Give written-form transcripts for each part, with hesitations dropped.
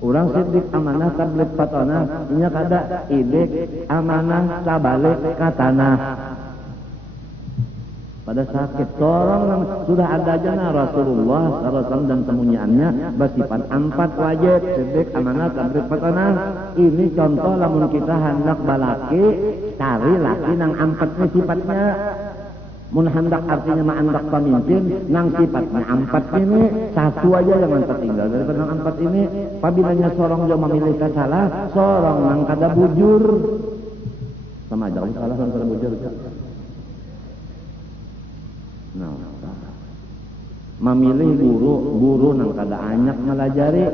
Urang sidik amanah tablik patona nya kada idik amanah tabalik katana. Pada sakit sorong yang sudah ada aja Rasulullah SAW dan temuannya bersifat 4 wajib sidik amanah tablik patona. Ini contoh lamun kita hendak balaki cari laki nang 4 ini sifatnya. Mun hendak artinya mah hendak pemimpin nang sifatnya 4 ini satu aja yang tertinggal daripada nang 4 ini. Apabila sorong dia memilih salah, sorong nang kada bujur sama aja salah nang kada bujur. Nah, memilih guru nang kada anyak ngalajari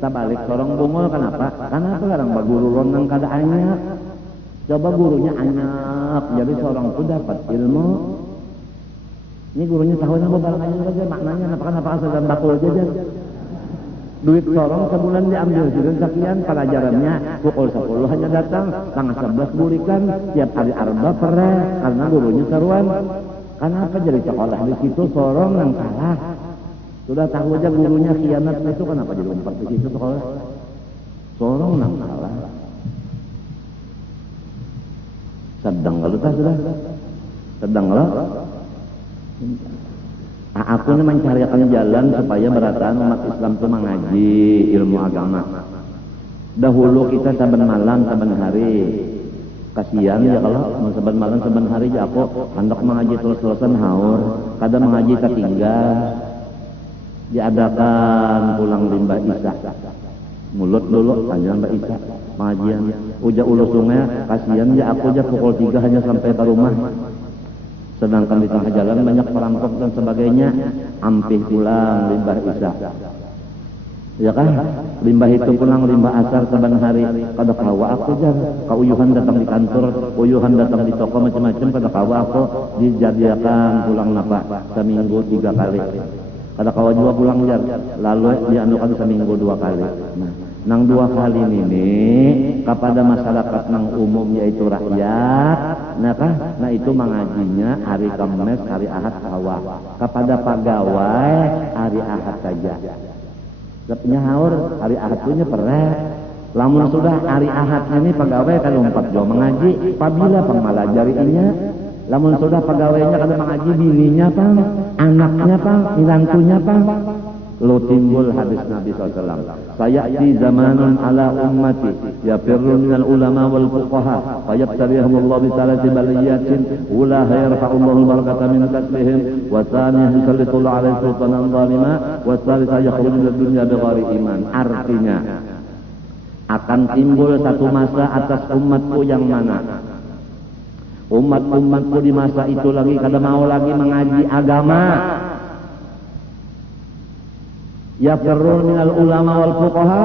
tabalik sorong bungul kenapa? Karena sekarang guru nang kada anyak. Coba gurunya anyak, jadi sorong itu dapat ilmu. Ini gurunya tahunya barang aja saja maknanya kenapa asal dan bakul aja. Duit sorong sebulan diambil juga sekian pelajarannya pukul 10 hanya datang setengah 11 bulikan tiap hari arba pere karena gurunya seruan. Kenapa jadi sekolah di situ sorong yang salah? Sudah tahu aja gurunya khianat itu kenapa jadi umpat di situ sekolah? Sorong yang salah. Sedang kalau tak sudah sedang lo. Aku ini mencarikan jalan supaya berataan umat Islam itu mengaji ilmu agama. Dahulu kita saben malam saben hari. Kasihan ya kalau saben malam saben hari ya aku hendak mengaji terus-terusan haur, kadang mengaji tertinggal. Diadakan pulang limbah Isya. Mulut dulu panjang Mbak Isya pengajian. Uja ulu sungai kasihan ya aku aja pukul 3 hanya sampai ke rumah. Sedangkan di tengah jalan banyak perampok dan sebagainya, ampih pulang limbah Isya. Ya kan? Limbah itu pulang limbah asar saban hari. Kada kawa aku jar, kauyuhan datang di kantor, uyuhan datang di toko macam-macam kada kawa aku dijadiakan pulang napa seminggu 3 kali. Kada kawa juga pulang jar, lalu dianukan seminggu 2 kali. Nah, nang 2 kali ini kepada masyarakat nang umum yaitu rakyat, nah itu mengajinya hari Kamis, hari Ahad kawa. Kepada pegawai hari Ahad saja. Sepnya haur hari Ahad punya pernah. Lamun sudah hari Ahad ini pegawai kan 4 jam mengaji, apabila pengalajarinya. Lamun sudah pegawainya kada mengaji bininya pang, anaknya pang, menantunya pang. Lo timbul hadis Nabi SAW. Sayati zamanun ala ummati yafirru minal ulama wal fuqaha fayabtarihumullahu bi salati baliyatin ulaha yarfa'ullahu barakata min kasbihim wa thaniyah yusallitullahu alaihi sultanan zalima wa thalithah yakhruju minad dunya bighairi iman. Artinya akan timbul satu masa atas umatku yang mana umat-umatku di masa itu lagi kada mau lagi mengaji agama. Ya firrun minal ulama wal fuqaha,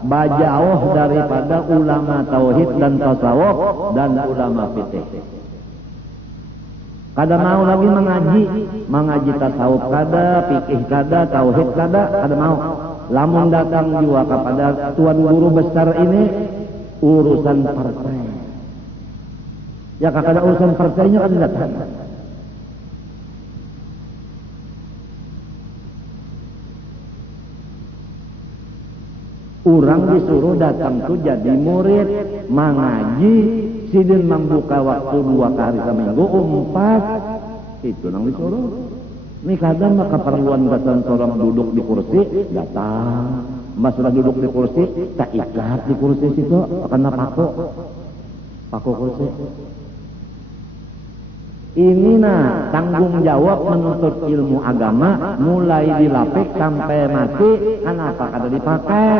bajauh daripada ulama tauhid dan tasawuf dan ulama fikih. Kada mau lagi mengaji tasawuf kada, fikih kada, tauhid kada mau. Lamun datang juga kepada tuan guru besar ini urusan partai. Ya kada urusan partainya kada datang. Orang disuruh datang tuh jadi murid, mengaji, sidin membuka waktu 2 kali seminggu, 4. Itu nang disuruh. Ini kadang keperluan datang seorang duduk di kursi, datang. Mas sudah duduk di kursi, tak ikat di kursi situ, kena paku kursi. Ini tanggung jawab menuntut ilmu agama mulai dilapik sampai mati. Kenapa kada dipakai?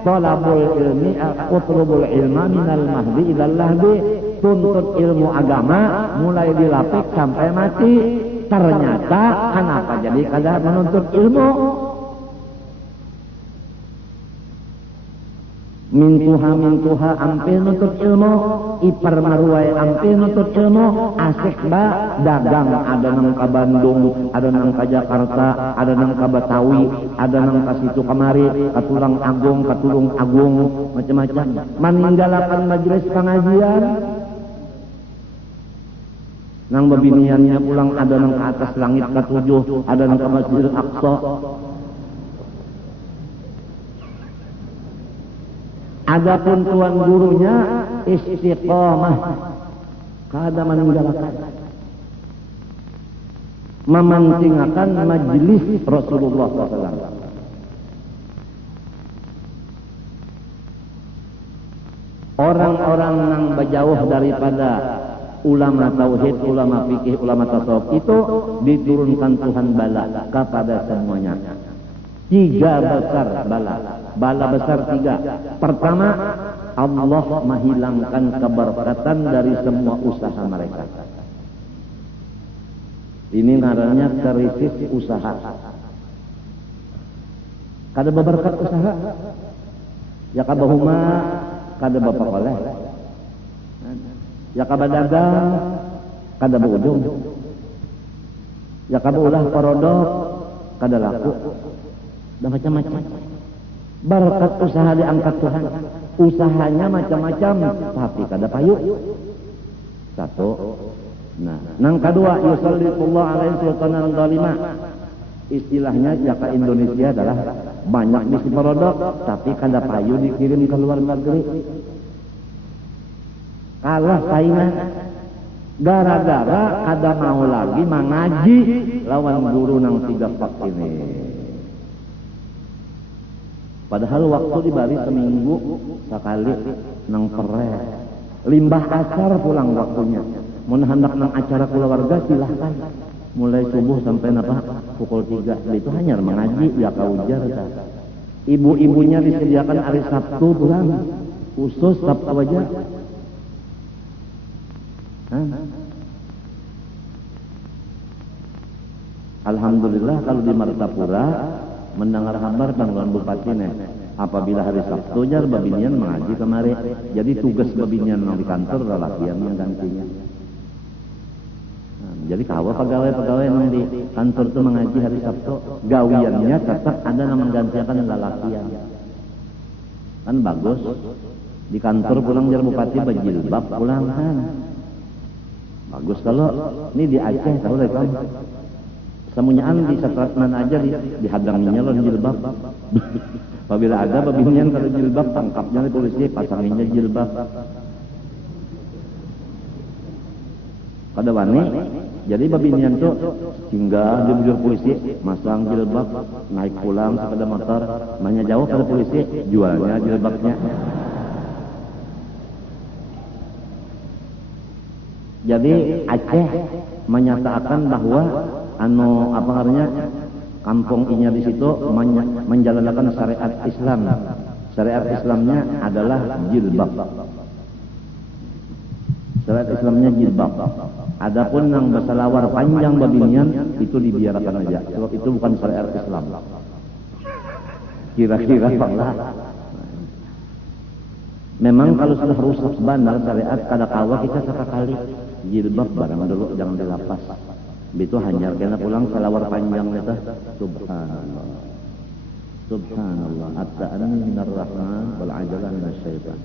Thalabul ilmi utlubul ilma minal mahdi ilal lahdi. Tuntut ilmu agama mulai dilapik sampai mati. Ternyata kenapa jadi kada menuntut ilmu? Mintuha ampil nutut ilmu, ipar maruai ampil nutut ilmu, asik ba dagang ada nang ka Bandung, ada nang ka Jakarta, ada nang ka Betawi, ada nang ka situ kamari, katulung agung, macam-macam. Meninggalkan majelis pengajian. Nang babiniannya pulang ada nang ke atas langit ke-7, ada nang ke Masjidil Aqsa. Adapun tuan gurunya istiqamah, kada meninggalkan, mementingkan majelis Rasulullah SAW. Orang-orang yang berjauh daripada ulama tauhid, ulama fikih, ulama tasawuf itu diturunkan Tuhan bala kepada semuanya. 3 besar bala. Bala besar 3. Pertama, Allah menghilangkan keberkatan dari semua usaha mereka. Ini ngarannya krisis usaha. Kada berberkat usaha. Ya kabahuma kada bapak oleh. Ya kada dagang kada berujung. Ya kada ulah parodok kada laku. Dan macam-macam. Berkat usaha diangkat Tuhan. Usahanya macam-macam tapi kada payu. 1. Nah, nang kedua yusallitullah alaihi sultanan zalimah. Istilahnya ya ke Indonesia adalah banyak bisi parodok tapi kada payu dikirim ke luar negeri. Kalah saingan gara-gara kada mau lagi mengaji lawan guru nang 3 pak ini. Padahal waktu dibari seminggu sekali nang pere. Limbah asar pulang waktunya. Mun hendak nang acara keluarga silahkan. Mulai subuh sampai pukul 3. Itu hanya mengaji ya kaujar. Ibu-ibunya disediakan hari Sabtu pulang. Khusus Sabtu aja. Alhamdulillah kalau di Martapura mendengar kabar Bang Bupati apabila hari Sabtu jar babinian mengaji kemari. Jadi tugas babinian yang di kantor lelakian yang gantinya. Jadi kawa pegawai-pegawai yang di kantor itu mengaji hari Sabtu, gawiannya tetap ada yang menggantikan lelakian. Kan bagus. Di kantor pulang jar bupati berjilbab pulang kan. Bagus kalau ini di Aceh tahu lah kan. Semuanyaan di Satratman aja dihadanginya loh jilbab. Apabila ada babinian kalau jilbab tangkapnya polisi pasanginnya jilbab. Pada wani, jadi babinian tuh singgah di bujur polisi, masang jilbab, naik pulang sepeda motor, mainnya jauh pada polisi, jualnya jilbabnya. Jadi Aceh menyatakan bahwa kampung inya di situ menjalankan syariat Islam. Syariat Islamnya adalah jilbab. Syariat Islamnya jilbab. Adapun yang bersalawar panjang babinian itu dibiarkan aja. Sebab itu bukan syariat Islam. Kira-kira Allah. Memang kalau sudah rusak benar syariat kada kawa kita sekali jilbab barang dulu jangan dilapas. Itu hanya kena pulang salawar panjang itu. Subhanallah. Subhanallah. At-ta'ani minar rahman wal ajalan minasyaitan.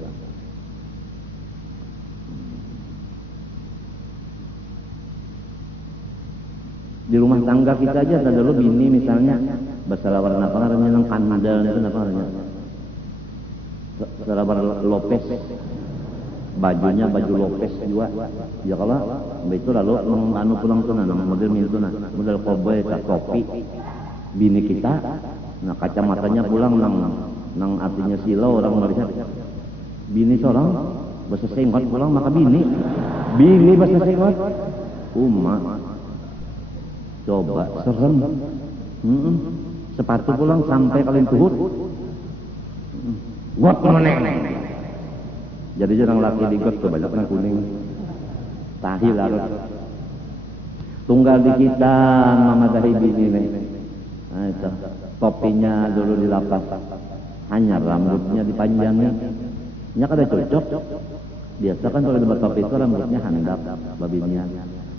Di rumah tangga kita aja ada dulu bini misalnya bersalawar apa namanya nang kandal itu apa namanya? Salawar Lopez. Bajunya baju Lopez juga. Ya kalau itu lalu anu pulang tuh nang model itu model cowboy tak topi. Bini kita nah kacamatanya pulang nang artinya silau orang melihat. Bini seorang bahasa sengot pulang maka bini bahasa sengot. Coba serem. Sepatu pulang sampai kalian tuhut. Wah meneng. Jadi jarang laki di got tuh banyak yang kuning. Tahi larut. Tunggal di kita mama dahi bini nih. Nah itu topinya dulu dilapas. Hanya rambutnya dipanjangin. Nya kada cocok. Biasa kan kalau debat topi itu rambutnya handap babinya.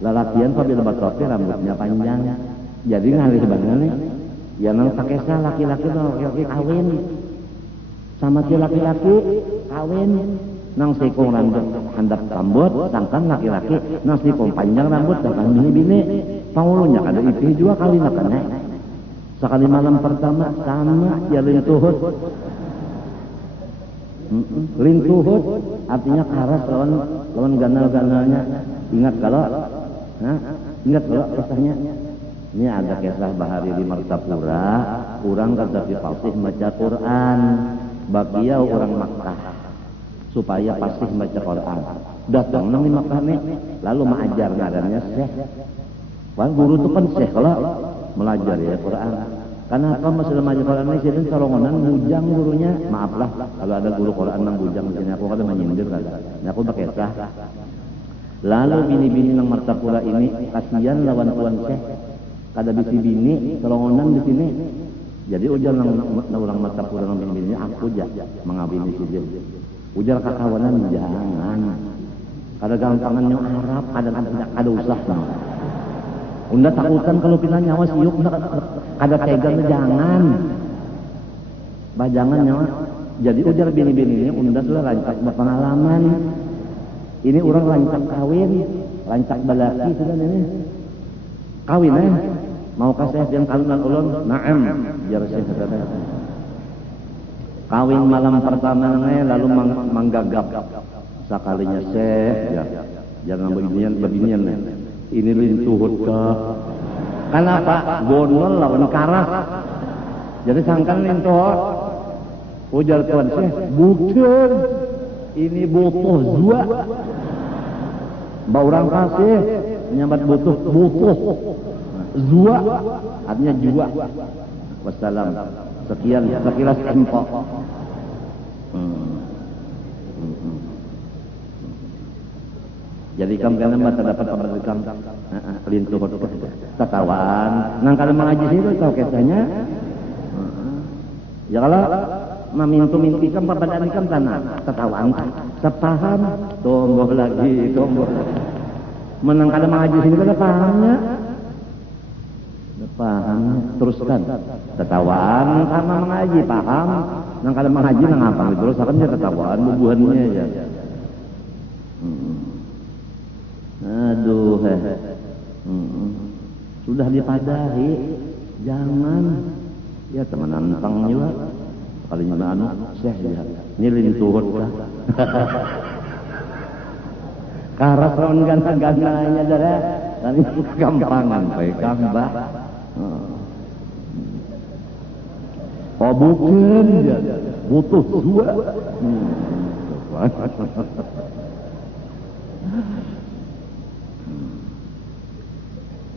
Lalakian apabila bertopi rambutnya panjang. Jadi ngalih banget nih. Ya nang sakesa laki-laki kawin. Sama si laki-laki kawin. Nang sikung rambut handap rambut, sangkan laki-laki. Nang sikung panjang rambut, sangkan bini-bini. Pangulunya kada ipih juga kali nakane. Sekali malam pertama sama jalin tuhut. Lintuhut artinya karas lawan ganal-ganalnya. Ingat kalau kisahnya. Ini ada kisah Bahari di Martapura, orang kata fasih baca Quran, bagia orang Makkah supaya fasih baca Quran. Datang nang di Makkah nih, lalu mengajar ngarannya Syekh. Wah, guru itu kan Syekh kalau belajar ya Quran. Kenapa masalah baca Quran ini sih colongonan bujang gurunya? Maaflah kalau ada guru Quran nang bujang di sini aku kada menyindir kada. Aku pakai kisah. Lalu bini-bini nang Martapura ini kasihan lawan tuan Syekh. Kada bisi bini colongonan di sini. Jadi ujar nang orang Martapura nang bini-bini aku aja mengabini si dia. Ujar kakawanan jangan. Kada gampangan yang Arab ada usah. Unda takutan kalau kita nyawa siuk kada tega jangan. Bajangan nyawa. Jadi ujar bini-bini ini unda sudah rancak berpengalaman. Ini orang rancak kawin, rancak balaki sudah ini. Kawin mau kasih yang kawinan ulun? Naam, biar saya kata. Kawin malam pertama lalu manggagap sakalinya Syekh ya. Jangan beginian. Ini lintuhut ke. Kenapa? Gonol lawan karas. Jadi sangkan lintuhut. Ujar tuan Syekh, bukan. Ini butuh zua. Mbak orang kasih nyambat butuh. Zua artinya jua. Wassalam. Sekian sekilas empok. Jadi kamu kena mata dapat pemberikan lintuh tatawaan. Nang kalau mengaji itu tahu kisahnya. Ya kalau memintu kan perbedaan kan tanah tatawaan sepaham tomboh lagi. Menang kalau mengaji sini kan pahamnya. Paham teruskan tatawaan karena mengaji paham. Nang kalau mengaji nang apa terus akan tatawaan bubuhannya ya. Aduh, sudah dipadahi, jangan, ya teman antang juga, kali anu, Syekh lihat, ini lintuhut lah, karas rawan gana-gananya darah, tadi gampangan, baik gambah, oh bukan, ya. Butuh dua.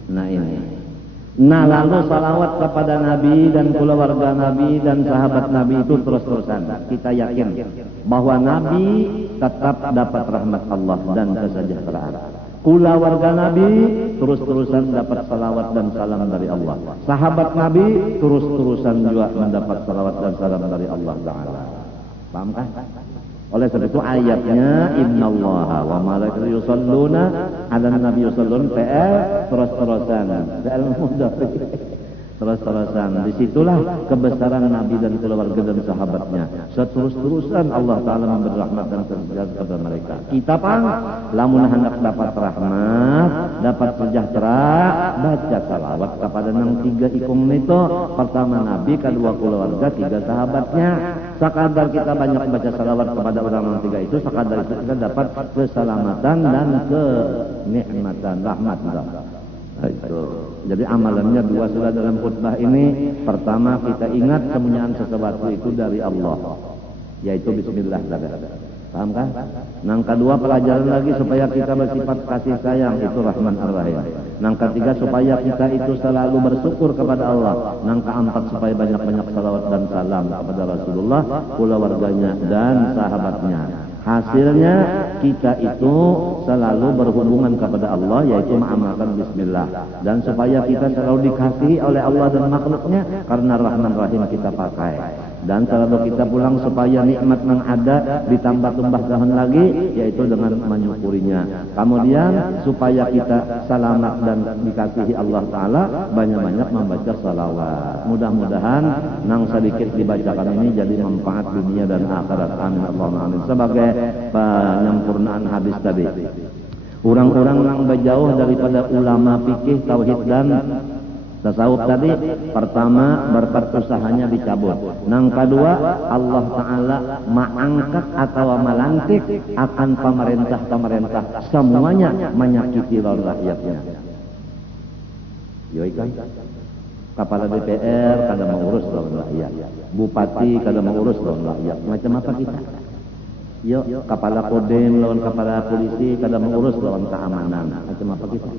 Nah ini. Nah lalu salawat kepada Nabi dan keluarga Nabi dan sahabat Nabi itu terus-terusan. Kita yakin bahwa Nabi tetap dapat rahmat Allah dan kesejahteraan. Keluarga Nabi terus-terusan dapat salawat dan salam dari Allah. Sahabat Nabi terus-terusan juga mendapat salawat dan salam dari Allah Ta'ala. Paham kan? Oleh sebab itu ayatnya innallaha wa malaikatahu yusholluna 'alan nabi yushollun terus-terusan. Terus-terusan. Disitulah kebesaran Nabi dan keluarga dan sahabatnya. Terus-terusan Allah Ta'ala memberi rahmat dan sejahtera kepada mereka. Kita pang, lamun hendak dapat rahmat, dapat sejahtera, baca salawat kepada nang tiga ikung itu. Pertama Nabi, kedua keluarga, tiga sahabatnya. Sekadar kita banyak baca salawat kepada orang nang tiga itu, sekadar itu kita dapat keselamatan dan kenikmatan, rahmat. Itu. Jadi amalannya dua sudah dalam khutbah ini. Pertama kita ingat kemuliaan sesuatu itu dari Allah, yaitu Bismillah. Paham kan? Nang kedua pelajaran lagi supaya kita bersifat kasih sayang, itu Rahman Ar-Rahim. Nang ketiga supaya kita itu selalu bersyukur kepada Allah. Nang keempat supaya banyak-banyak salawat dan salam kepada Rasulullah, keluarganya dan sahabatnya. Hasilnya kita itu selalu berhubungan kepada Allah, yaitu mengamalkan Bismillah. Dan supaya kita selalu dikasihi oleh Allah dan makhluknya, karena Rahman Rahim kita pakai. Dan selalu kita pulang supaya nikmat yang ada ditambah-tambah tahun lagi, yaitu dengan menyukurinya. Kemudian supaya kita selamat dan dikasihi Allah Ta'ala, banyak-banyak membaca salawat. Mudah-mudahan nang sedikit dibacakan ini jadi manfaat dunia dan akhirat. Amin Allahumma amin. Sebagai penyempurnaan hadis tadi, orang-orang yang berjauh daripada ulama fikih, tauhid dan Tasawuf tadi pertama berkat usahanya dicabut. Nang kedua Allah Ta'ala mengangkat atau melantik akan pemerintah-pemerintah semuanya menyakiti rakyatnya. Yoi kan? Kepala DPR kada mengurus lawan rakyat, bupati kada mengurus lawan rakyat. Macam apa kita? Yo, kepala Kodim lawan kepala polisi kada mengurus lawan keamanan. Macam apa kita?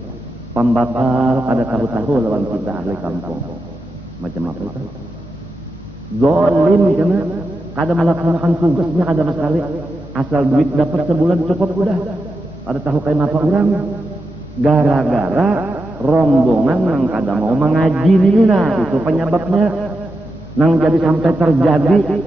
Pembakar kada tahu-tahu lawan kita ahli kampung. Macam apa kita? Zalim karena kada melaksanakan tugasnya kada sekali. Asal duit dapat sebulan cukup udah. Kada tahu kayak apa orang. Gara-gara rombongan nang kada mau mengaji ini nah, itu penyebabnya. Nang jadi sampai terjadi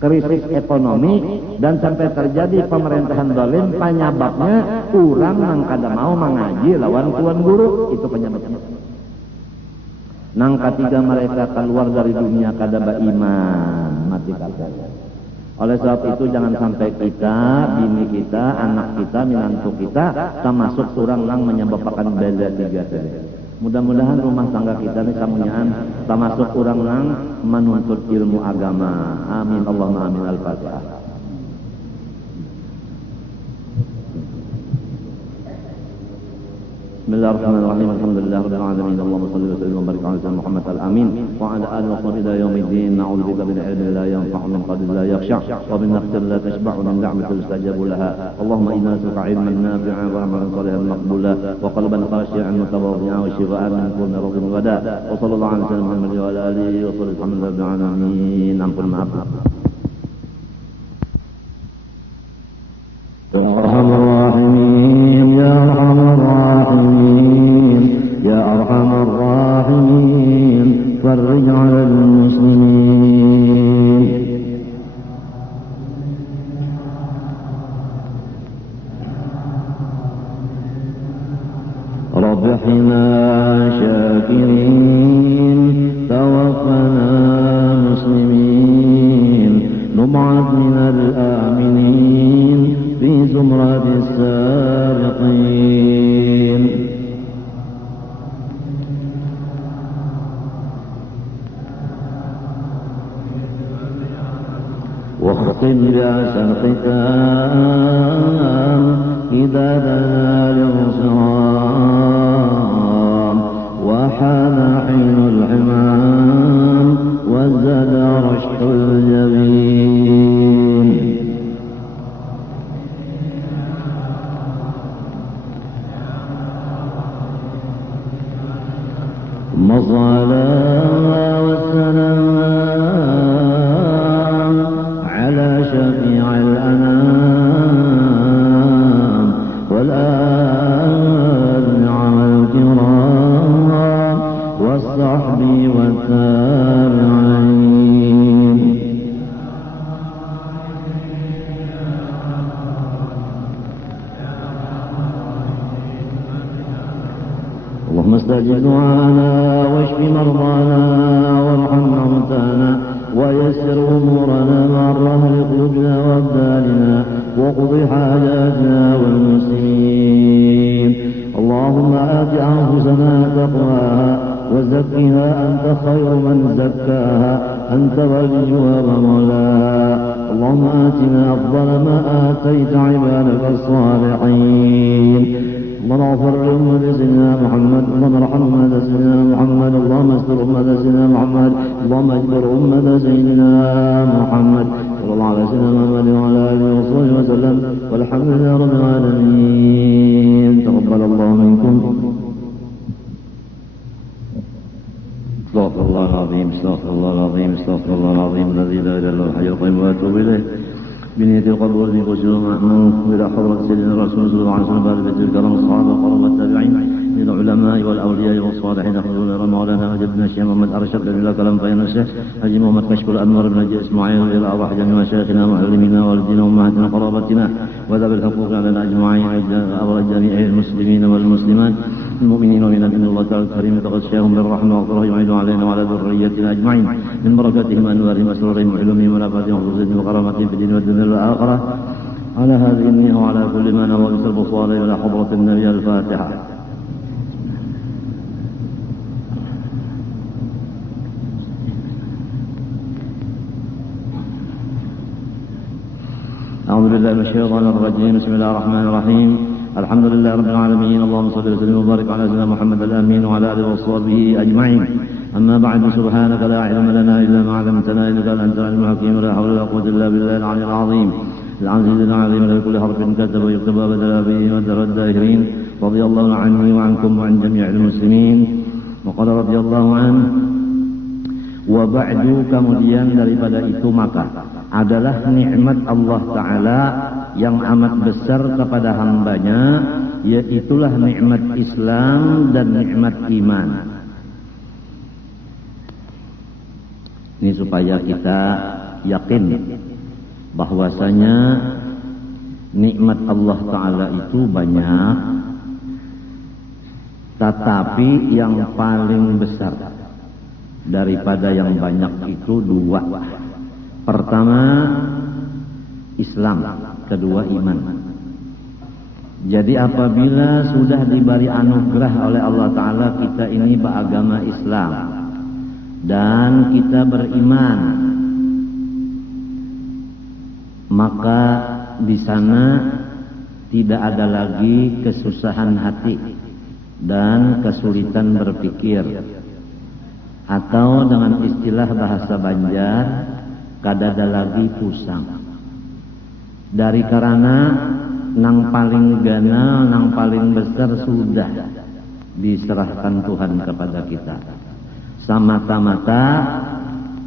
krisis ekonomi dan sampai terjadi pemerintahan zalim, penyebabnya orang nang kada mau mengaji lawan tuan guru, itu penyebabnya. Nang ketiga mereka keluar dari dunia kada beriman, mati kafir. Oleh sebab itu jangan sampai kita, bini kita, anak kita, minantu kita termasuk orang nang menyebabkan bela tiga tadi. Mudah-mudahan rumah tangga kita ini samunyaan termasuk orang nang menuntut ilmu agama. Amin Allahumma amin. Al-Fatihah. Bismillahirrahmanirrahim. Alhamdulillahirabbil alamin. Allahumma shalli wa sallim wa barik ala sayyidina Muhammad al-amin wa ala alihi wa sahbihi ila yaumiddin. Na'udzubika min ilmin la yanfa'u min qalbin la yakhsha' wa min nafsin la tashba'u min ni'matin yustajabu laha. Allahumma inna nas'aluka 'ilman nafi'an wa 'amalan salihan maqbulan wa qalban khashi'an mutawaddi'an wa shifaa'an min kulli ghadin wa da'. Wa sallallahu ala sayyidina Muhammad wa ala alihi wa sahbihi alhamdulillahil alamin. Ampun maaf. Ya Arhamar Rahimin, ya Arhamar Rahimin, ya Arhamar Rahimin, farrij 'alal muslimin. Rabbi hina syakirin, tawaffana muslimin, nub'at minal aminin في زمرة السابقين. واختم بأحسن ختام إدادنا للصرام وحان حين الحمام وزاد رشح الجبين. ثم الصلاة والسلام على شفيع الأنام والآل نعم الكرام والصحب والتابعين. اللهم استجب دعانا واشف مرضانا وارحم موتانا ويسر امورنا مع الرهن قلوبنا وابداننا وقض حاجاتنا والمسلمين. اللهم آت انفسنا تقواها وزكها انت خير من زكاها انت وليها ومولاها. اللهم آتنا افضل ما آتيت عبادك الصالحين. اللهم اغفر لأمة سيدنا محمد، اللهم ارحم أمة سيدنا محمد، اللهم استر أمة سيدنا محمد، اللهم اجبر أمة سيدنا محمد صلى الله عليه وسلم وعلى آله وصحبه وسلم والحمد لله رب العالمين. تقبل الله منكم. استغفر الله العظيم، استغفر الله العظيم، استغفر الله العظيم الذي لا إله إلا هو الحي القيوم وأتوب إليه بنية القبول في قصر مأمون إلى حضرة سيدنا الرسول صلى الله عليه وسلم وآل بيت الكرام الصحابة والقرابة والتابعين من العلماء والأولياء والصالحين حضرنا مولانا وجدنا الشيخ محمد أرشد إلى كلام طيب الشيخ حجي محمد كشف الأنوار بن نجي إسماعيل إلى أرواح جميع مشايخنا ومعلمينا ووالدينا وأمهاتنا وقرابتنا وذوي الحقوق علينا أجمعين وأبرز جميع المسلمين والمسلمات المؤمنين ومن إن الله تعالى الكريم يتغشاهم بالرحمة والغفران يعيد علينا وعلى ذريتنا أجمعين من بركاتهم أنوارهم أسرارهم وعلومهم ونفاتهم وخصوصهم وكراماتهم في الدين والدنيا والآخرة. على هذه النية وعلى كل ما نوى بسر الصالح إلى حضرة النبي. الفاتحة. أعوذ بالله من الشيطان الرجيم. بسم الله الرحمن الرحيم. الحمد لله رب العالمين. اللهم صل وسلم وبارك على سيدنا محمد الأمين وعلى آله وصحبه أجمعين. أما بعد، سبحانك لا علم لنا إلا ما علمتنا إنك أنت العليم الحكيم. لا حول ولا قوة إلا بالله العلي العظيم العزيز العظيم لكل حرف كتب ويكتب بدل به ودر الداهرين. رضي الله عني وعنكم وعن جميع المسلمين. وقال رضي الله عنه. Wa ba'du, kemudian daripada itu maka adalah nikmat Allah Ta'ala yang amat besar kepada hambanya, yaitulah nikmat Islam dan nikmat iman. Ini supaya kita yakin bahwasanya nikmat Allah Ta'ala itu banyak, tetapi yang paling besar daripada yang banyak itu dua. Pertama Islam, kedua iman. Jadi apabila sudah diberi anugerah oleh Allah Ta'ala kita ini beragama Islam dan kita beriman, maka di sana tidak ada lagi kesusahan hati dan kesulitan berpikir, atau dengan istilah bahasa Banjar, kadada lagi pusang. Dari karena nang paling ganal, nang paling besar sudah diserahkan Tuhan kepada kita. Semata-mata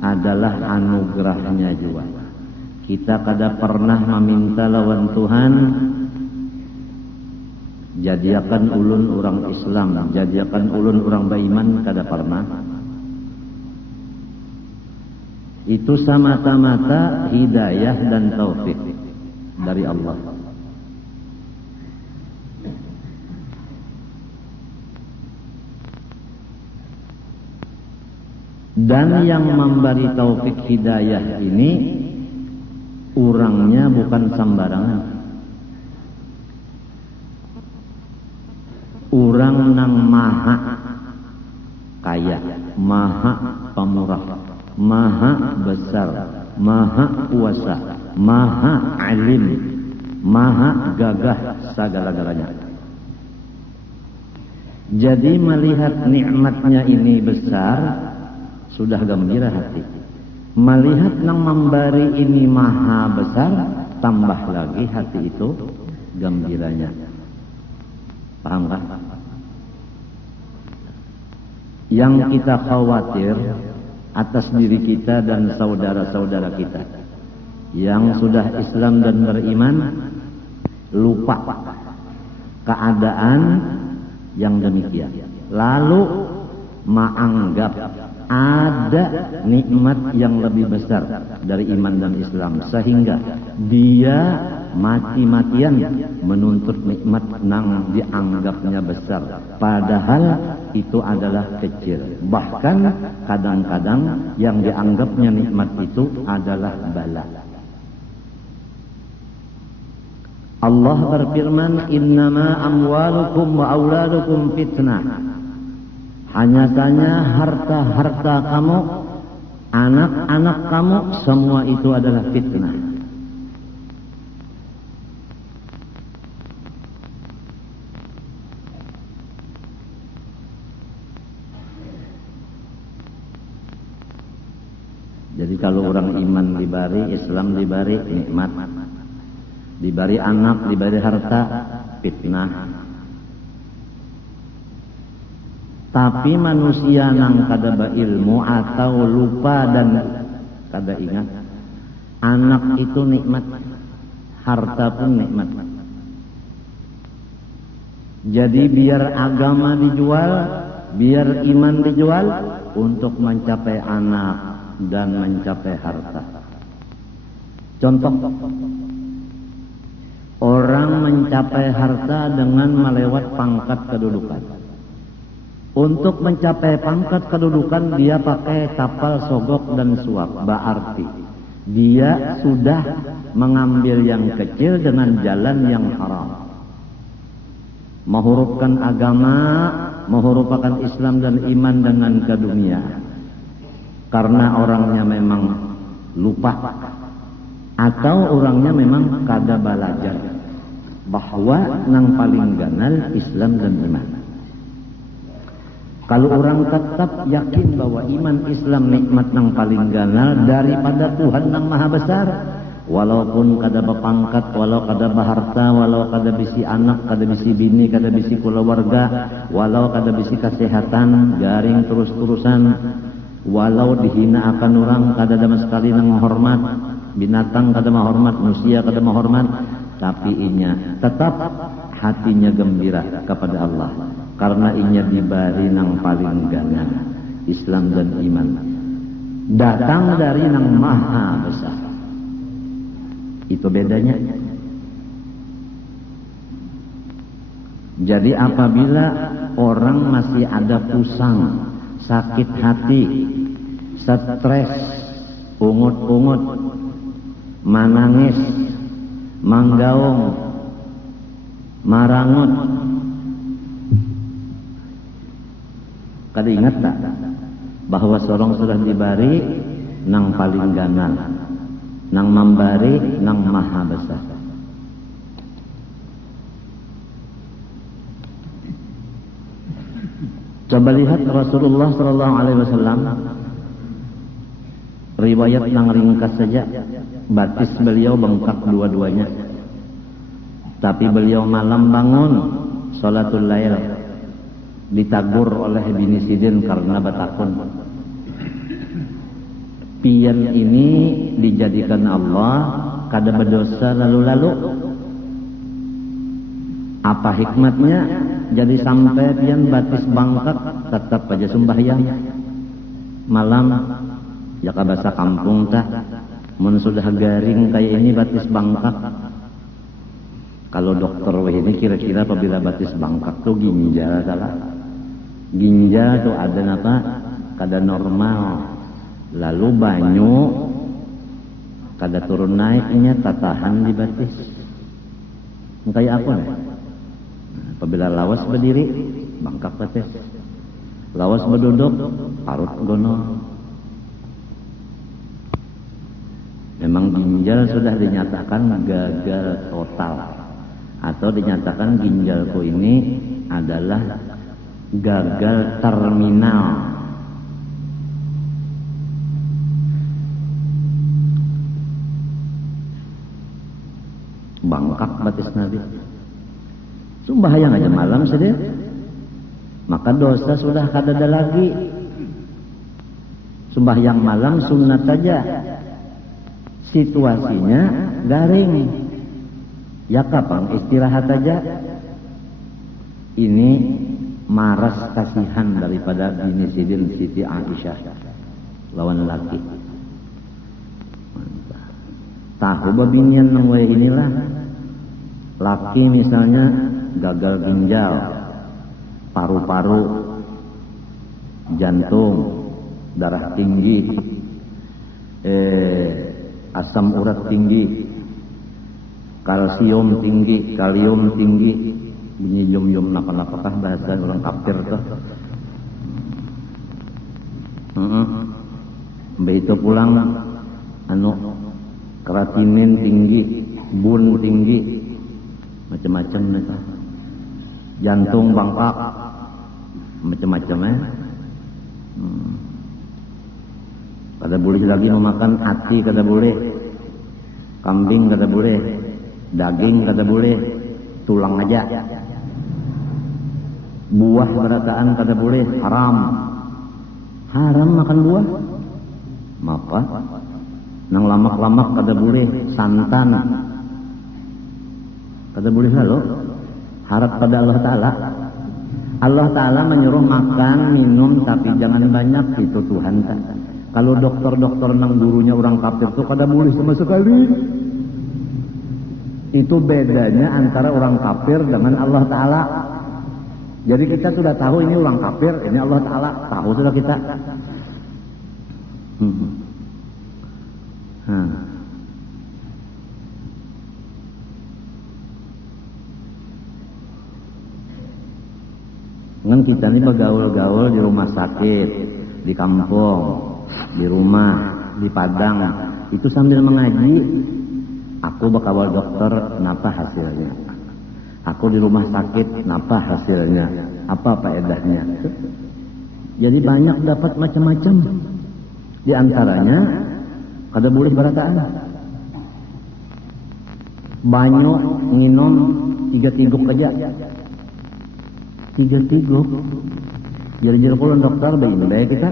adalah anugerahnya juga. Kita kada pernah meminta lawan Tuhan, jadiakan ulun orang Islam, jadiakan ulun orang beriman, kada pernah. Itu semata-mata hidayah dan taufik dari Allah. Dan yang memberi taufik hidayah ini orangnya bukan sembarangan. Orang nang maha kaya, maha pemurah, maha besar, maha kuasa, maha alim, maha gagah segala-galanya. Jadi melihat nikmatnya ini besar, sudah gembira hati. Melihat nang memberi ini maha besar, tambah lagi hati itu gembiranya. Paham kan? Yang kita khawatir atas diri kita dan saudara-saudara kita yang sudah Islam dan beriman, lupa keadaan yang demikian, lalu menganggap ada nikmat yang lebih besar dari iman dan Islam, sehingga dia mati-matian menuntut nikmat nang dianggapnya besar, padahal itu adalah kecil. Bahkan kadang-kadang yang dianggapnya nikmat itu adalah bala. Allah berfirman, innama amwalukum wa auladukum fitnah. Hanya saja harta-harta kamu, anak-anak kamu, semua itu adalah fitnah. Jadi kalau orang iman diberi, Islam diberi nikmat, diberi anak, diberi harta, fitnah. Tapi manusia nang kada berilmu atau lupa dan kada ingat, anak itu nikmat, harta pun nikmat. Jadi biar agama dijual, biar iman dijual untuk mencapai anak dan mencapai harta. Contoh, orang mencapai harta dengan melewat pangkat kedudukan. Untuk mencapai pangkat kedudukan dia pakai tapal, sogok dan suap. Berarti dia sudah mengambil yang kecil dengan jalan yang haram. Menghurufkan agama, menghurufkan Islam dan iman dengan keduniaan. Karena orangnya memang lupa atau orangnya memang kada belajar bahwa nang paling ganal Islam dan iman. Kalau orang tetap yakin bahwa iman Islam nikmat nang paling ganal daripada Tuhan nang maha besar, walaupun kada bapangkat, walau kada baharta, walau kada bisi anak, kada bisi bini, kada bisi keluarga, walau kada bisi kesehatan, garing terus-terusan, walau dihina akan orang, kada sama sekali nang hormat, binatang kada menghormat, manusia kada menghormat, tapi inya tetap hatinya gembira kepada Allah karena inya dibari nang paling ganal Islam dan iman, datang dari nang maha besar. Itu bedanya. Jadi apabila orang masih ada pusang, sakit hati, stres, ungut-ungut, manangis, manggaung, marangut, kada ingat tak bahwa sorong sudah dibari nang paling ganal, nang membari nang maha besar. Coba lihat Rasulullah sallallahu alaihi wasallam, riwayat nang ringkas saja, batis beliau bengkak dua-duanya. Tapi beliau malam bangun salatul lail, ditagur oleh bini Sidin karena batakun. Pian ini dijadikan Allah kada berdosa lalu-lalu. Apa hikmatnya? Jadi sampai pian batis bangkak tetap aja sembahyang malam. Ya kabasa kampung tah, mun sudah garing kayak ini batis bangkak. Kalau dokter ini kira-kira apabila batis bangkak tuh ginjal salah. Ginjal tuh ada apa? Kada normal. Lalu banyu kada turun naiknya tatahan di batis. Kayak aku nih. Apabila lawas berdiri bangkak batis. Lawas berduduk parut gono. Memang ginjal sudah dinyatakan gagal total, atau dinyatakan ginjalku ini adalah gagal terminal. Bangkak batis Nabi. Sembahyang aja malam saja, maka dosa sudah kada ada lagi. Sembahyang malam sunat saja. Situasinya garing, ya kapan istirahat aja. Ini maras kasihan daripada bini Sidin Siti Aisyah lawan laki. Tahu babinian nang wae inilah. Laki misalnya gagal ginjal, paru-paru, jantung, darah tinggi, asam urat tinggi, kalsium tinggi, kalium tinggi, bunyi yum-yum napa-napakah bahasa orang kafir tuh. Begitu pulang kreatinin tinggi, bun tinggi, macam-macam nih. Jantung bangkak, macam-macam ya. Kada boleh lagi memakan hati, kada boleh. Kambing kada boleh. Daging kada boleh. Tulang aja. Buah berataan kada boleh. Haram. Haram makan buah. Maka nang lamak-lamak kada boleh. Santan kada boleh lalu. Harap pada Allah Ta'ala. Allah Ta'ala menyuruh makan, minum, tapi jangan banyak. Itu Tuhan tak. Kalau dokter-dokter nang gurunya orang kafir itu kada boleh sama sekali. Itu bedanya antara orang kafir dengan Allah Ta'ala. Jadi kita sudah tahu ini orang kafir, ini Allah Ta'ala. Tahu sudah kita. Dengan kita ini bergaul-gaul di rumah sakit, di kampung, di rumah, di padang, itu sambil mengaji, Aku bakal dokter, napa hasilnya? Aku di rumah sakit, napa hasilnya? Apa faedahnya? Jadi banyak dapat macam-macam. Di antaranya kada boleh barataan. Banyu nginum 3 tiguk aja. 3 tiguk. Jadi kalau dokter bayi kita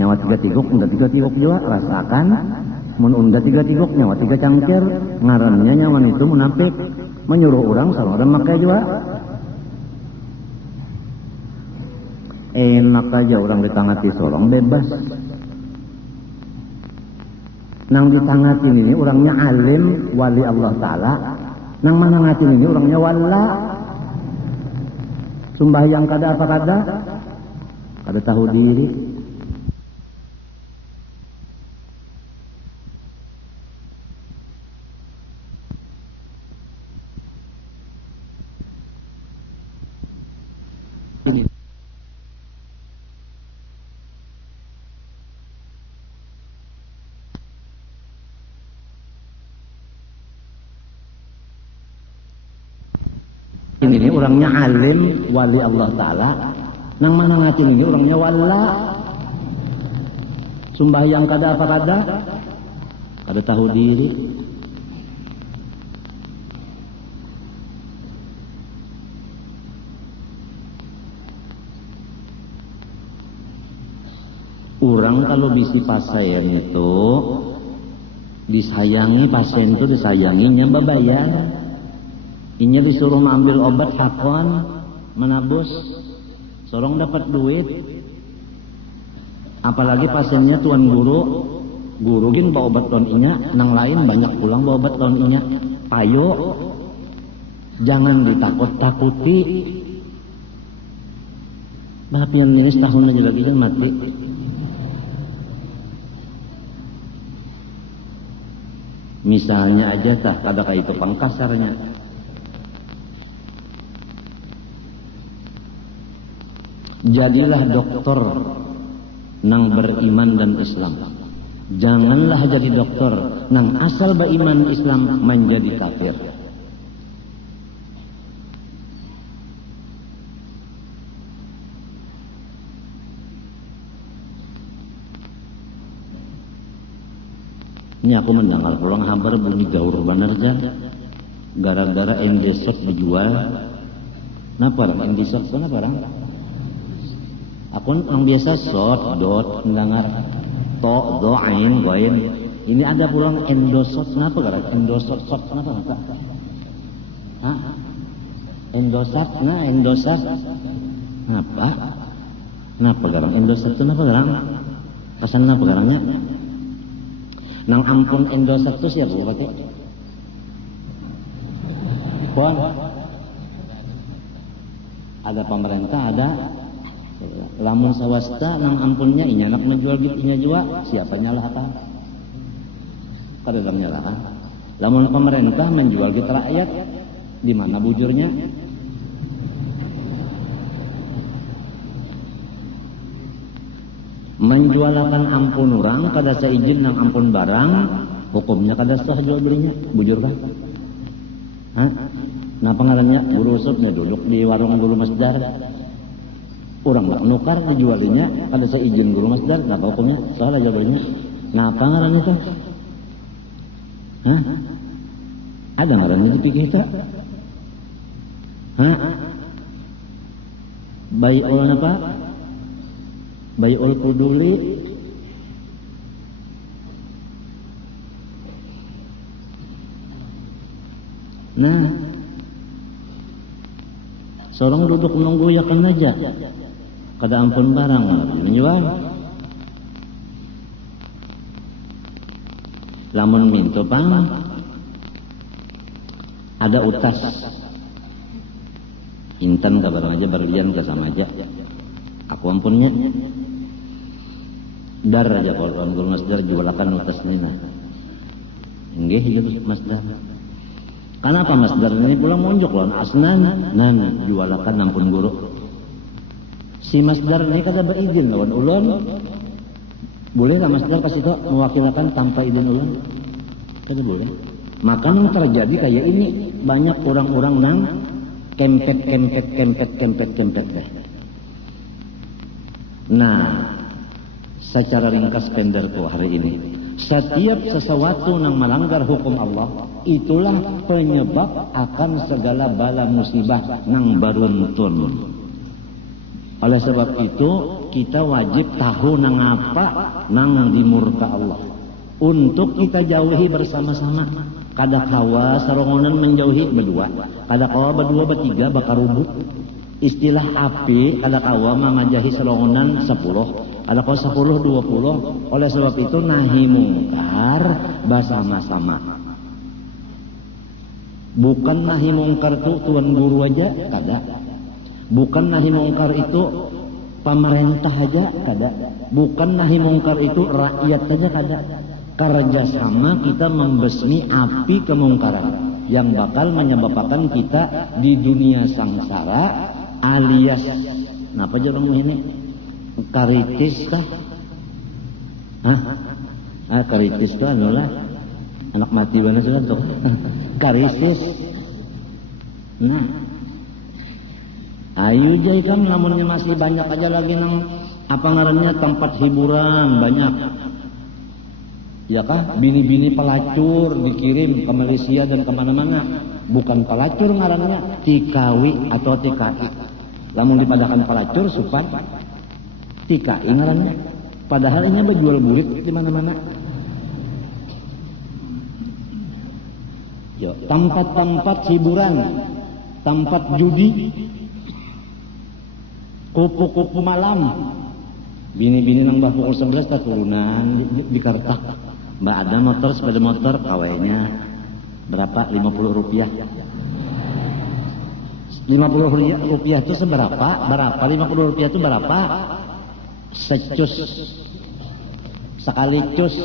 nyawa 3 tiguk, unda 3 tiguk juga rasakan. Mun unda 3 tiguk nyawa 3 cangkir, ngarannya nyawan itu munafik, menyuruh orang sama orang makai juga. Enak aja orang ditangati sorong bebas. Nang ditangatin ini orangnya alim wali Allah Ta'ala, nang mana ngatin ini orangnya wala. Sembahyang kada apa kada tahu diri. Ini orangnya alim wali Allah Ta'ala, nang mana ngatin ini orangnya wala. Sembahyang kada apa kada tahu diri. Orang kalau bisi pasien itu disayangi, pasien itu disayanginya babayar. Inya disuruh mengambil obat hakon, menabus, sorong dapat duit. Apalagi pasiennya tuan guru gin bawa obat tuan inya, nang lain banyak pulang bawa obat tuan inya. Ayo, jangan ditakut-takuti. Tapi yang ini setahun aja lagi kan mati. Misalnya aja tah kada kayak itu pangkasarnya. Jadilah dokter nang beriman dan Islam. Janganlah jadi dokter nang asal beriman Islam menjadi kafir. Ini aku mendengar pulang kabar bunyi gaur bener jan. Gara-gara endesok dijual. Napa endesok kenapa orang? Aku yang biasa dot mendengar to doain goin. Ini ada pulang endosot, kenapa gara endosot kenapa? Hah? Endosat kenapa? Kenapa garang endosat kenapa garang? Pasan kenapa garangnya? Nang ampun endosat itu siapa pakai? Pon? Ada pemerintah, ada lamun swasta nang ampunnya inya nak menjual gitinya juga siapa nyalah apa? Kada dalam nyalah kan? Lamun pemerintah menjual git rakyat di mana bujurnya? Menjualakan ampun orang kada seizin nang ampun barang hukumnya kada sah jual belinya bujur kan? Hah? Nah pengarannya guru usupnya duduk di warung guru masdar. Orang nak nukar dijualinya ada saya izin guru masdar, nggak tahu hukumnya soal aja belinya. Nah apa ngaran itu? Hah? Ada ngaran itu pikir itu? Hah? Bai'ul apa? Bai'ul Quduli. Nah, seorang duduk menunggu yakan aja. Kada ampun barang menjual. Lamun minto bang ada utas intan kabar aja berlian ke sama aja aku ampunnya dar aja kalau guru masdar jualakan utas nina enggih itu masdar. Kenapa masdar ini pulang monjok loh asnan nan jualakan ampun guru. Si masdar ini kada berizin lawan ulun. Boleh lah masdar kasih kok mewakilkan tanpa izin ulun? Kada boleh. Maka yang terjadi kayak ini, banyak orang-orang nang kempet deh. Nah, secara ringkas penderku hari ini, setiap sesuatu yang melanggar hukum Allah, itulah penyebab akan segala bala musibah nang beruntun. Oleh sebab itu, kita wajib tahu nang apa nang dimurka Allah, untuk kita jauhi bersama-sama. Kada kawa sarongonan menjauhi berdua, kada kawa berdua bertiga bakar rubut. Istilah api kada kawa mamajahi sarongonan 10, kada kawa 10 20. Oleh sebab itu nahi mungkar bersama-sama. Bukan nahi mungkar itu tuan guru aja, kada. Bukan nahi mungkar itu pemerintah aja, kada. Bukan nahi mungkar itu rakyat aja, kada. Kerjasama kita membasmi api kemungkaran yang bakal menyebabkan kita di dunia sangsara, alias kenapa aja orang ini karitis kah? Karitis itu adalah anak mati mana sudah tuh karisis. Nah, ayo jai kan namunnya masih banyak aja lagi nang apa ngarannya tempat hiburan banyak. Ya kah? Bini-bini pelacur dikirim ke Malaysia dan kemana-mana. Bukan pelacur ngarannya, tikawi atau tikai. Lamun dipadakan pelacur, supan tikai ngarannya. Padahal ini berjual burit di mana-mana. Yo, tempat-tempat hiburan, tempat judi, kupu-kupu malam. Bini-bini nang bah pukul 11 turunan di Kartak. Mbak ada motor, sepeda motor, kawainya berapa? 50 rupiah. 50 rupiah itu seberapa? Berapa? 50 rupiah itu berapa? Secus. Sekali cus.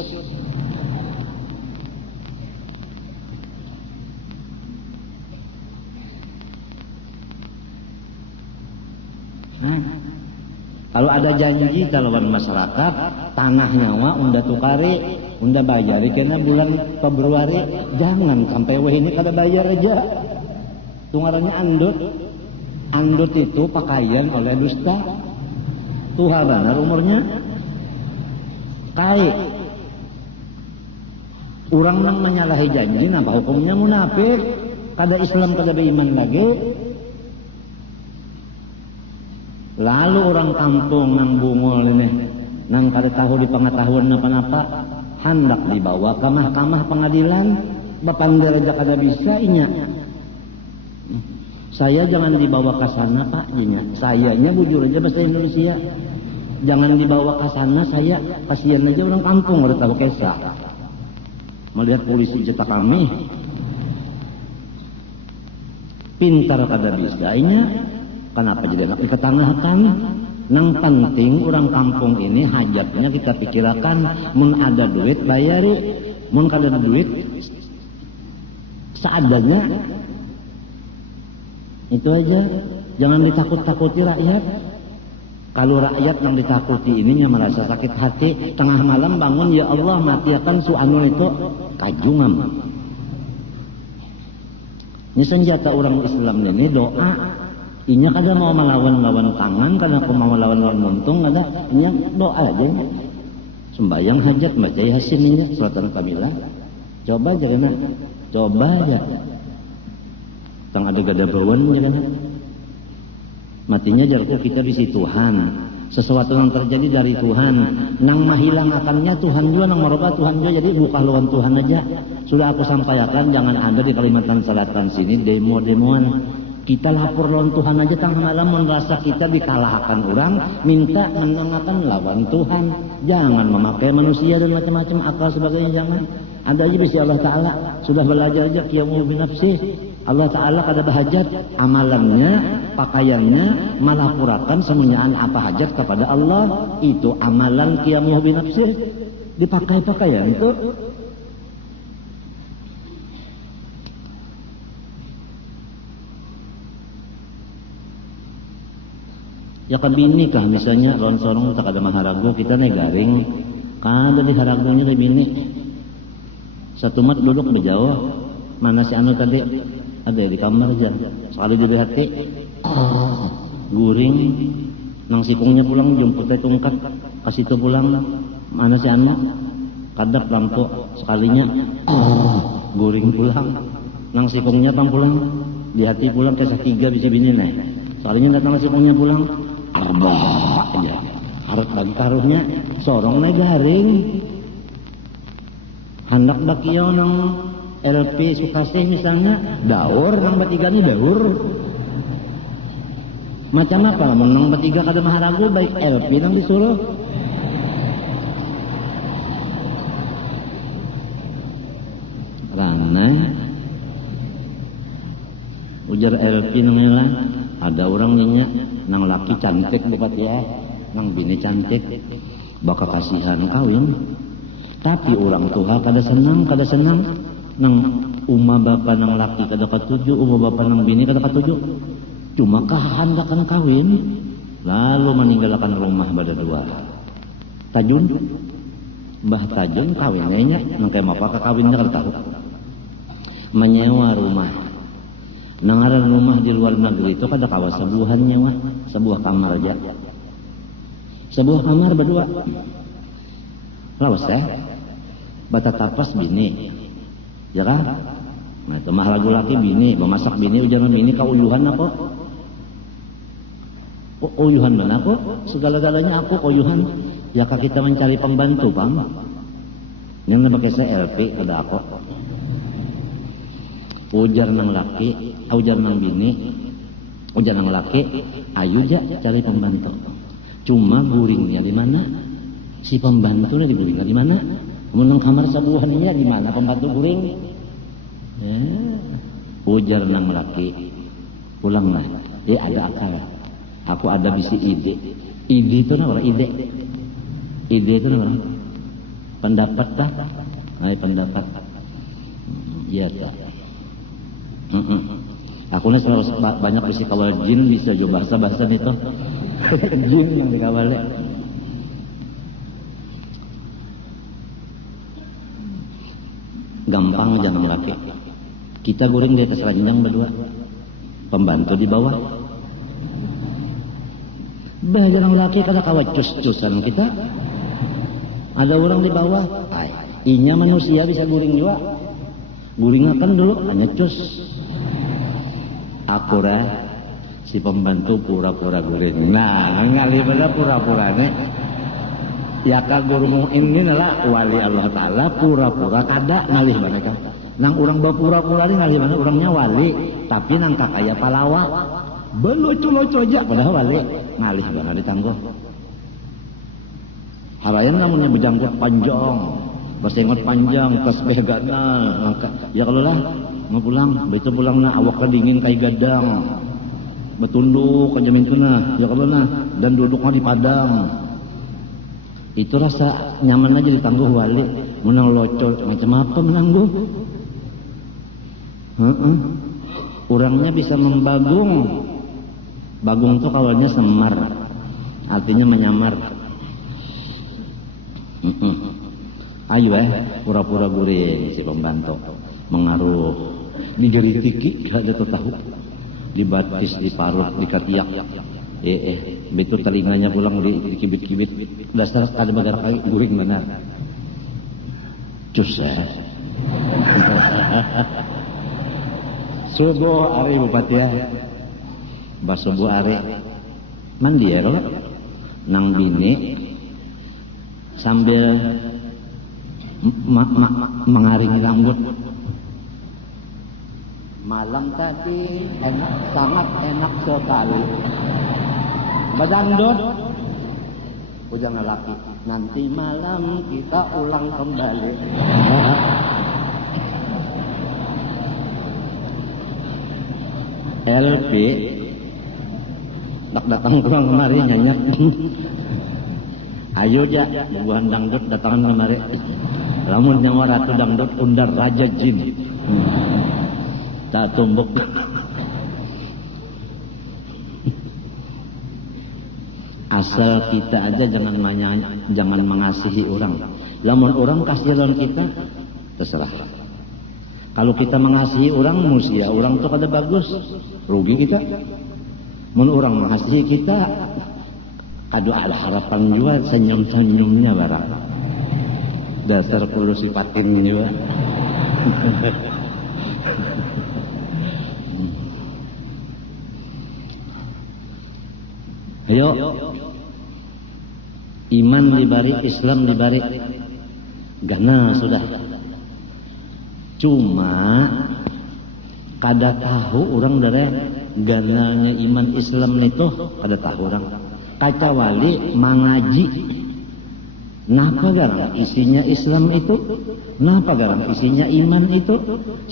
Kalau ada janji kalawan masyarakat, tanah nyawa unda tukari, unda bayari kena bulan Februari, jangan sampai wah ini kada bayar aja. Tungarannya andut. Andut itu pakaian oleh dusta. Tuha benar umurnya. Kai. Orang nang menyalahi janji, napa hukumnya munafik? Kada Islam kada beriman lagi. Lalu orang kampung nang bungul ini, nang kada tahu di pengetahuan napa-napa, hendak dibawa ke mahkamah pengadilan, bapandir aja kada bisa inya. Saya jangan dibawa ke sana Pak, inya. Sayanya bujur aja bahasa Indonesia. Jangan dibawa ke sana, saya kasihan aja orang kampung udah tahu kesa. Melihat polisi cetak kami, pintar kada bisa inya. Kenapa jadi anak ketangahkan? Nang penting orang kampung ini hajatnya kita pikirkan, mun ada duit bayari, mun kada ada duit seadanya. Itu aja, jangan ditakut-takuti rakyat. Kalau rakyat yang ditakuti ininya merasa sakit hati, tengah malam bangun, ya Allah mati akan suanun itu kajungam. Ini senjata orang Islam ini doa. Inya kada mau melawan-lawan tangan, kada mau melawan-lawan muntung, kada. Inya doa aja. Sembayang hajat baca Yasin inya suratan Kamilah. Coba aja kena. Coba aja. Tang ada gada bawan aja kena. Matinya jarku kita di Tuhan. Sesuatu yang terjadi dari Tuhan. Nang mahilangakannya Tuhan juga, nang merubah Tuhan juga. Jadi bukan lawan Tuhan aja. Sudah aku sampaikan, jangan ada di Kalimantan Selatan sini demo-demoan. Kita lapor lawan Tuhan aja tengah malam, merasa kita dikalahkan orang, minta menengakan lawan Tuhan. Jangan memakai manusia dan macam-macam akal sebagainya, jangan. Ada aja bisa Allah Ta'ala, sudah belajar aja qiyamu binafsih. Allah Ta'ala kada bahajat, amalannya, pakaiannya, melapurakan semuanya apa hajat kepada Allah. Itu amalan qiyamu binafsih. Dipakai pakaian itu. Ya kan bini kah misalnya lawan sorong tak ada maharago kita negaring kada di haragonya ke bini satu mat duduk di jauh Mana si anu tadi? Ada di kamar aja. Sekali jadi hati, guring, nang sikungnya pulang, jemput teh tungkat, kasih itu pulang. Mana si anu? Kadap lampu sekalinya, guring pulang, nang sikungnya pang pulang, di hati pulang kisah 3 bisi bini nih. Sekalinya datang sikungnya pulang, arbah aja. Harus bagi karuhnya, sorong naik garing. Hendak bakiau nang LP Sukasih misalnya, daur nang bertiga ini daur. Macam apa? Nang bertiga kada maharagu baik LP nang disuruh. Karena ujar LP nang lah, ada orang nyinya nang laki cantik bukat ya. Nang bini cantik, bakal kasihan kawin. Tapi orang tua kada senang, nang uma bapa nang laki kada katuju, uma bapa nang bini kada katuju. Cuma kehendakan kawin, lalu meninggalkan rumah pada dua. Tajun, Mbah Tajun kawinnya, nang kayak apa kawinnya kada tahu. Menyewa rumah. Nangaran rumah di luar negeri itu kada kawas sebuahan nyewa, sebuah kamar aja. Sebuah kamar berdua. Lawas bata tapas bini. Ya kan? Nah itu mah lagu laki bini, memasak bini, ujangan bini kauyuhan aku. Uyuhan mana aku? Segala-galanya aku uyuhan. Ya kak kita mencari pembantu, Bang. Yang pakai saya LP ada aku. Ujar nang laki, ujar nang bini, ujar nang laki, ayo ja cari pembantu. Cuma guringnya di mana? Si pembantunya di guringnya di mana? Menang kamar sebuahannya di mana pembantu guring? Ya. Ujar nang laki, pulanglah. Ada akal. Aku ada bisi ide. Ide itu nama ide. Ide itu nama pendapat dah. Pendapat. Iya tak. Aku nih selalu banyak bisi kawal jin bisa juga bahasa itu. Jin yang dikawalnya. Gampang jangan laki. Kita guring di atas ranjang berdua. Pembantu di bawah. Bah jangan laki kada kawat cus-cusan kita. Ada orang di bawah. Inya manusia bisa guring juga. Guring akan dulu hanya cus. Akurah. Si pembantu pura-pura guring. Nah, ngali pada pura-purane. Ya kagurmu ini adalah wali Allah Ta'ala pura-pura kada ngalih mereka. Nang orang berpura-pura ini ngalih mana orangnya wali. Tapi nang kakaya palawa. Belucu-lucu aja padahal wali. Ngalih mana ditangguh. Halayan namanya bejangkut panjang. Bersengot panjang. Tasbih ganal. Ya kalau lah. Mau pulang. Begitu pulang na awak kedingin kayak gadang. Betunduk aja mintuna, ya kalau nah, dan duduknya di padang. Itu rasa nyaman aja ditangguh wali. Menang locol macam apa menangguh? Orangnya bisa membagung. Bagung tuh kawannya semar, artinya menyamar. Ayo pura-pura guring si pembantu mengaruh, digeritiki gak ada tahu. Dibatis, diparut, dikatiak. Betul telinganya pulang dikibit-kibit. Dasar ada bagar kali guring benar. Cus Subuh hari bupati ya. Bas subuh hari mandi ya kalau nang bini sambil mengaringi rambut. Malam tadi enak, sangat enak sekali. Badangdut, ujang lelaki. Nanti malam kita ulang kembali. LP, datang pulang kemari nyanyak. Ayo ja, buan dangdut datangan kemari. Lamun nyawa ratu dangdut undar raja jin. Tak tumbuk. Asal kita aja jangan mengasihi orang. Lamun orang kasih lawan kita terserah. Kalau kita mengasihi orang, musia orang itu kada bagus, rugi kita. Mun orang mengasihi kita, kado ada harapan juga, senyum-senyumnya barang. Dasar kulo sifatin juga. Ayo, iman dibalik, Islam dibalik, gana sudah. Cuma kada tahu orang dari ganalnya iman Islam itu kada tahu orang. Kecuali mengaji. Napa garang isinya Islam itu? Napa garang isinya iman itu?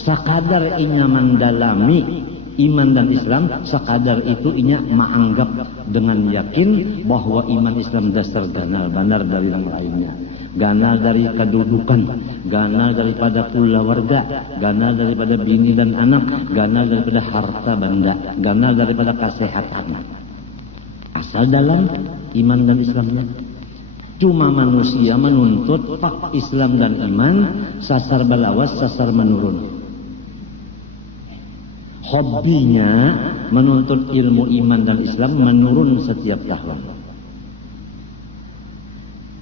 Sakadar inya mendalami iman dan Islam, sakadar itu inya menganggap dengan yakin bahwa iman Islam dasar ganal benar dari yang lainnya. Ganal dari kedudukan, ganal daripada keluarga, ganal daripada bini dan anak, ganal daripada harta benda, ganal daripada kesehatan. Asal dalam iman dan Islamnya. Cuma manusia menuntut pak Islam dan iman, sasar balawas, sasar menurun. Hobinya menuntut ilmu iman dan Islam menurun setiap tahun.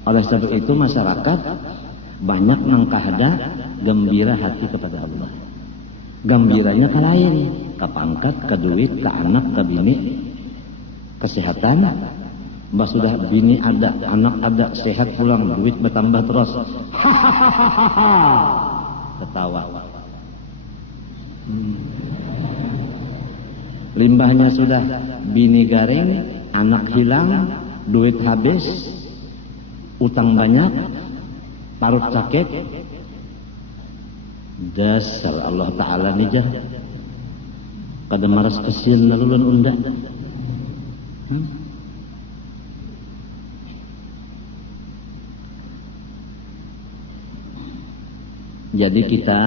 Oleh sebab itu masyarakat banyak nangkahda gembira hati kepada Allah. Gembiranya ke lain, ke pangkat, ke duit, ke anak, ke bini, kesehatan. Mbak sudah bini ada, anak ada, sehat pulang, duit bertambah terus. Hahaha, ketawa. Limbahnya sudah bini garing, anak hilang, duit habis, utang banyak, parut sakit. Dasar Allah Ta'ala nijah kada maras kesil nalulun unda. Jadi kita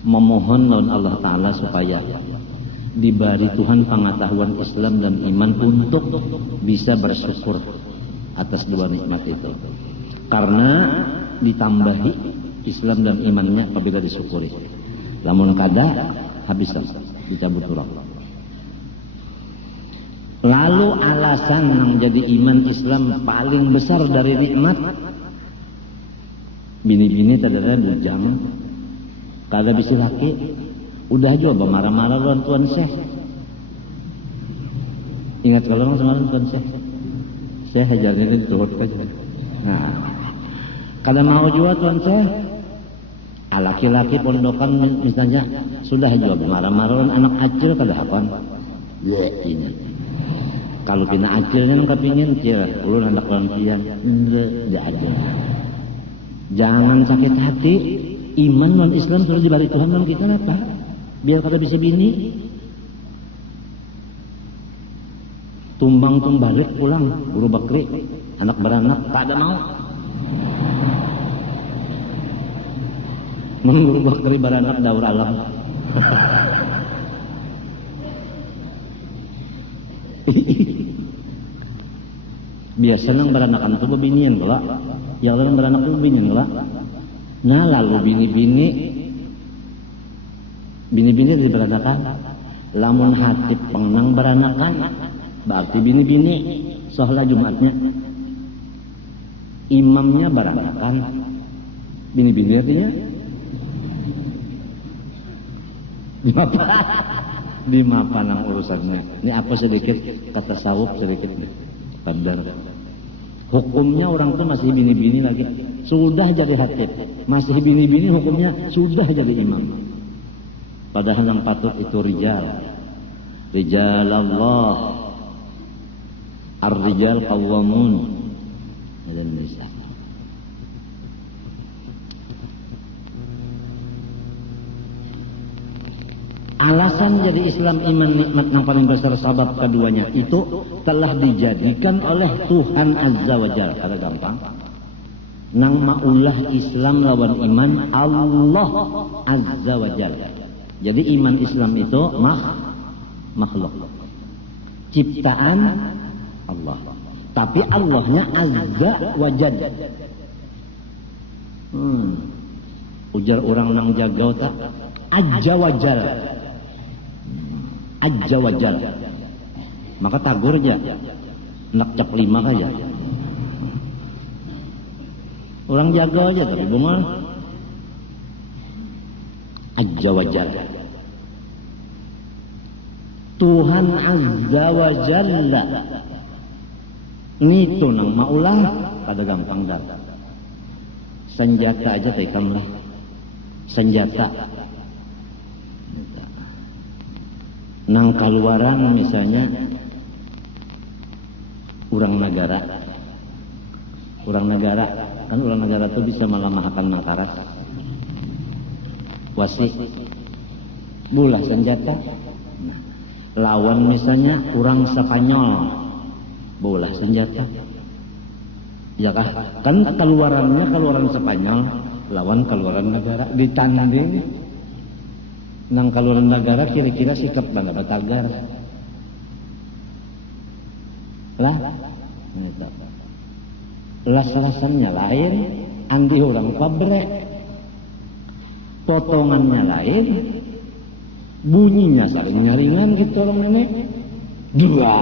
memohon lawan Allah Ta'ala supaya diberi Tuhan pengetahuan Islam dan iman untuk bisa bersyukur atas dua nikmat itu. Karena ditambahi Islam dan imannya apabila disyukuri. Lamun kada habis dicabut urang. Lalu alasan yang menjadi iman Islam paling besar dari nikmat, bini-bini tadada bujang, kada bisa laki, udah coba marah-marah lawan Tuan Syekh. Ingat kalau semalam Tuan Syekh, saya hajarnya itu turut aja. Nah, kada mau juga Tuan Syekh, laki-laki pondokan misalnya sudah juga marah-marah lawan anak acil kada hapan. Ini. Kalau kena acilnya nang kepingin cil, ulun anak lawan kian, tidak acil. Jangan sakit hati, iman non Islam sudah diberi Tuhan non kita apa? Biar kada bisa bini. Tumbang balik pulang, buru bakri, anak beranak tak ada mau. Buru bakri beranak daur alam. Biasa nang beranakan itu bebinian pula. Yang orang beranak itu bebinian pula. Nah lalu bini-bini diberanakan. Lamun hati pengenang beranakan, berarti bini-bini sohla Jumatnya. Imamnya beranakan, bini-bini artinya di mapan ang urusannya. Ini apa sedikit kata sawub sedikit kadar. Hukumnya orang tuh masih bini-bini lagi, sudah jadi hatib, masih bini-bini hukumnya sudah jadi imam. Padahal yang patut itu rijal Allah, ar-rijal qawwamun dan nisa. Alasan jadi Islam iman nikmat yang paling besar sabab keduanya itu telah dijadikan oleh Tuhan Azza wa Jalla. Kada gampang. Nang maulah Islam lawan iman Allah Azza wa Jalla. Jadi iman Islam itu makhluk. Ciptaan Allah. Tapi Allahnya Azza wa Jalla. ujar orang nang jagau tak Azza wajal. Azza wajal. Maka tagur aja. Nak cap 5 aja. Orang jaga aja tapi bunga. Azza wajal. Tuhan Azza wajalla. Nitu nang maulah kada gampang dah. Senjata aja tekam lah. Senjata. Nang kaluaran misalnya orang negara kan orang negara itu bisa melemahkan makaras wasi bulah senjata. Nah, lawan misalnya orang Spanyol bulah senjata ya kah kan keluarannya keluaran Spanyol lawan keluaran negara ditanding nang keluaran negara kira-kira sikap bangga batagar lah gitu. Las-lasannya lain andi orang pabrek potongannya lain bunyinya saling nyaringan gitu orang nenek dua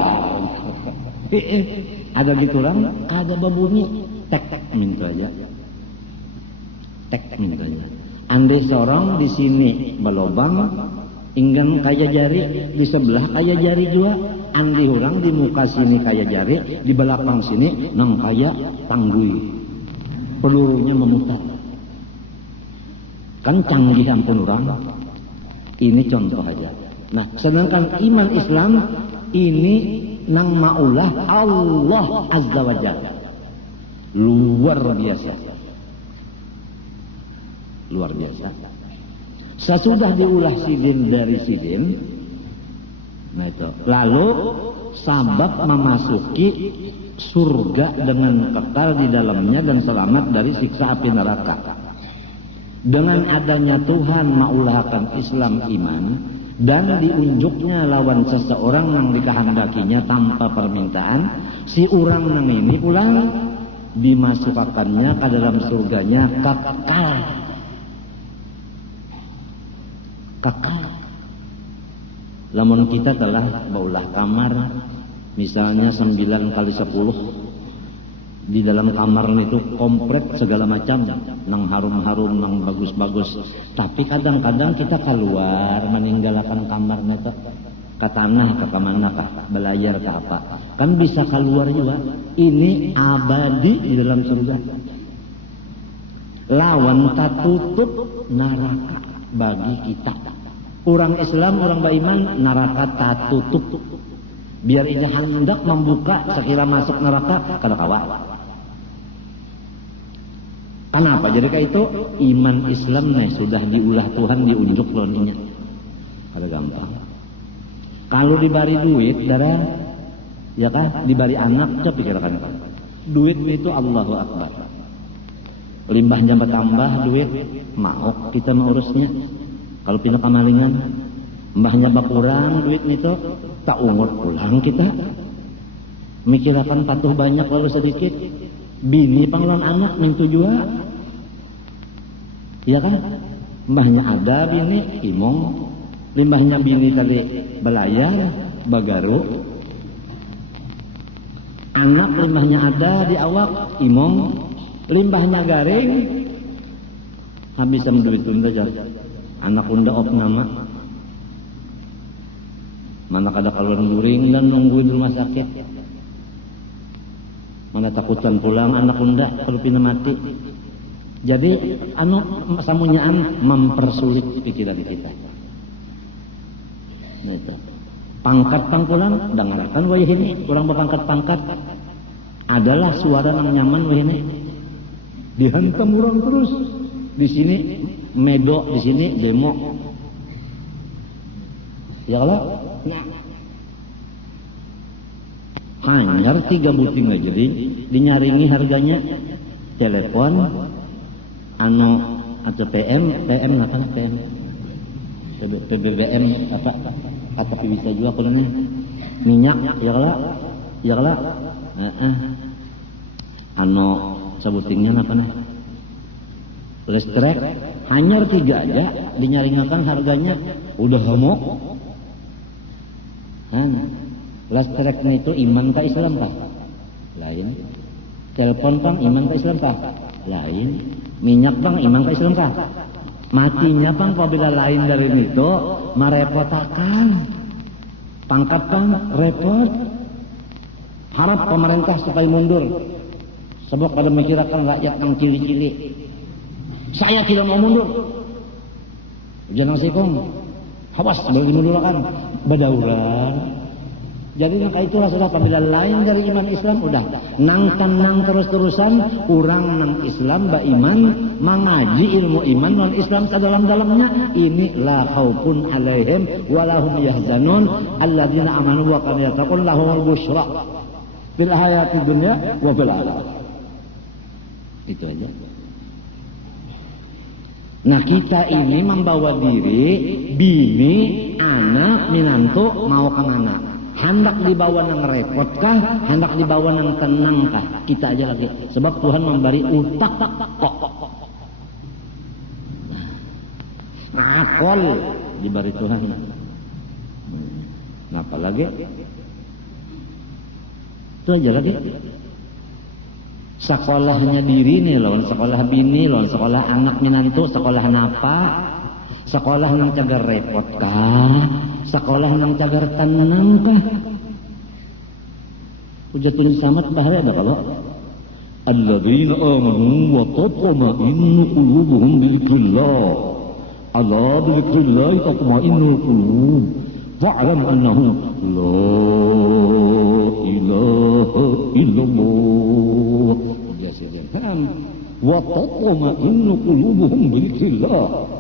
ada gitu orang ada babunyi tek minta aja tek minta aja andai seorang di sini belobang inggan kaya jari di sebelah kaya jari juga andi orang di muka sini kaya jari di belakang sini nang kaya tanggui pelurunya memutar kan canggih ampun orang ini contoh aja. Nah sedangkan iman Islam ini nang maulah Allah azza wa jalla luar biasa sesudah diulah sidin dari sidin. Nah itu. Lalu sabab memasuki surga dengan kekal di dalamnya dan selamat dari siksa api neraka. Dengan adanya Tuhan maulahkan Islam iman dan diunjuknya lawan seseorang yang dikehendakinya tanpa permintaan, si orang nang ini pulang dimasukkannya ke dalam surganya kekal. Lamun kita telah baulah kamar misalnya 9 kali 10 di dalam kamar itu komplit segala macam nang harum-harum nang bagus-bagus tapi kadang-kadang kita keluar meninggalkan kamar itu ke tanah ke kemana kah belayar ke apa kan bisa keluar juga ini abadi di dalam surga lawan tak tutup neraka bagi kita. Orang Islam, orang beriman, neraka tak tutup. Biar ini hendak membuka, sekira masuk neraka, kada kawa. Kenapa? Jadi kayak itu, iman Islam nih sudah diulah Tuhan, diunjuk loninya. Kada gampang. Kalau dibari duit, darah, ya kan? Dibari anak, coba pikirkan. Duit itu Allahu Akbar. Limbahnya bertambah, duit, mau kita mengurusnya. Kalau pindah kamalingan, mbahnya bakurang duit itu tak ungut pulang kita. Mikirakan patuh banyak lalu sedikit. Bini panglawan anak mintu juga. Iya kan? Mbahnya ada bini imong, limbahnya bini tadi belayar, bagaru. Anak limbahnya ada di awak imong, limbahnya garing. Habis sama duit tunda saja. Anak unda op nama mana kada keluar guring dan nungguin rumah sakit mana takutan pulang anak unda kalau pindah mati jadi samunyaan mempersulit pikiran kita gitu. Pangkat pangkulan dengarkan wayah ini kurang berpangkat-pangkat adalah suara yang nyaman wayah ini dihantam orang terus di sini medok di sini demo ya kalau nah hanyar 3 buting aja jadi dinyaringi harganya telepon atau PM apa PM PBBM apa tapi bisa juga kulanya minyak ya kalau sebutingnya apa nih Listrik hanyar 3 aja dinyaringakan harganya udah hamok. Listrik itu iman ka Islam kah? Lain. Telepon pang iman ka Islam kah? Lain. Minyak pang iman ka Islam kah? Matinya pang apabila lain dari itu merepotakan. Pangkat pang repot. Harap pemerintah supaya mundur. Sebab pada memikirkan rakyat yang cili-cili. Saya tidak mau mundur. Jangan sikong. Hawas bagi mundurkan. Badauran. Jadi maka itulah sudah apabila lain dari iman Islam udah nang terus-terusan kurang nang Islam ba iman mengaji ilmu iman non Islam sedalam-dalamnya ini la khaufun alaihim walahum yahzanun alladzina amanu wa kanu yattaqun lahumul busyra fil hayatid dunya wa fil akhirah. Itu aja. Nah kita ini membawa diri bini, anak, minantu mau kemana? Hendak dibawa nang repot kah? Hendak dibawa nang tenang kah? Kita aja lagi. Sebab Tuhan memberi utak kok. Akal diberi Tuhan. Nah, apalagi? Itu aja lagi. Sekolahnya diri nih lawan sekolah bini, lawan sekolah anak minantu, sekolah napa? Sekolah nang cagar repot kah? Sekolah nang cagar tenang kah? Hujatun samat bahari ada kalau alladzina amanu wa tatma'innu qulubuhum bidzikrillah. Ala bidzikrillah tatma'innul qulub. Fa'lam annahu la ilaha illallah. Jelaskan. Wa tatma'innu qulubuhum bidzikrillah.